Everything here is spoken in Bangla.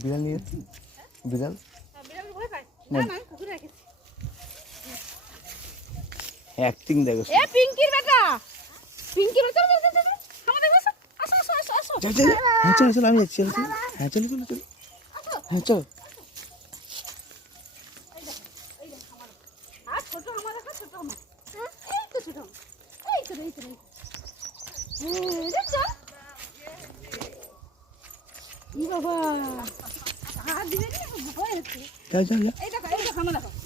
বিড়াল নিয়ে বিড়াল অ্যাক্টিং দেখো এ পিঙ্কির বেটা পিঙ্কির বেটা আমাদের কাছে আসো আসো আসো আসো হ্যাঁ চলো চলো আমি যাচ্ছি চলো হ্যাঁ চলো চলো চলো হ্যাঁ চলো আর ছোট আমার দেখা ছোট আমার এই তো ছোট এই তো এই তো দেখছো ই বাবা আর দিবে না ভয় হচ্ছে চল চল এই দেখো আমার দেখো